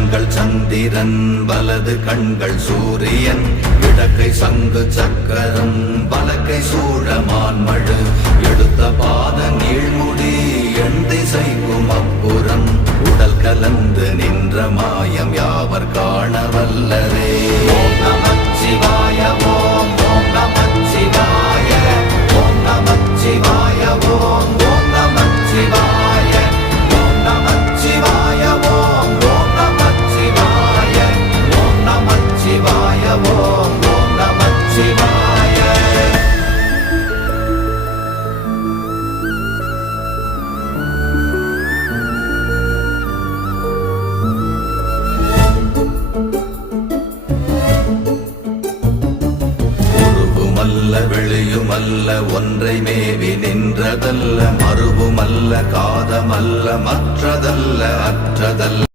கண்கள் சந்திரன் வலது கண்கள் சூரியன் இடக்கை சங்கு சக்கரம் வலக்கை சூழமான்மழு எடுத்த பாத நீழ்முடி எண் திசைக்கும் அப்புறம் உடல் கலந்து நின்ற மாயம் யாவர் காண வல்லரே. ஓம் நமச்சிவாய ஓம் ஓம் நமச்சிவாய ஓம் நமச்சிவாய ஓம் ஓம் நமச்சிவாய ஓம் நமச்சிவாய ஓம் ஓம் நமச்சிவாய ஓம் நமச்சிவாய ஓம் ஓம் நமச்சிவாய. வெளியுமல்ல ஒன்றை மேவி நின்றதல்ல மறுவுமல்ல காதமல்ல மற்றதல்ல அற்றதல்ல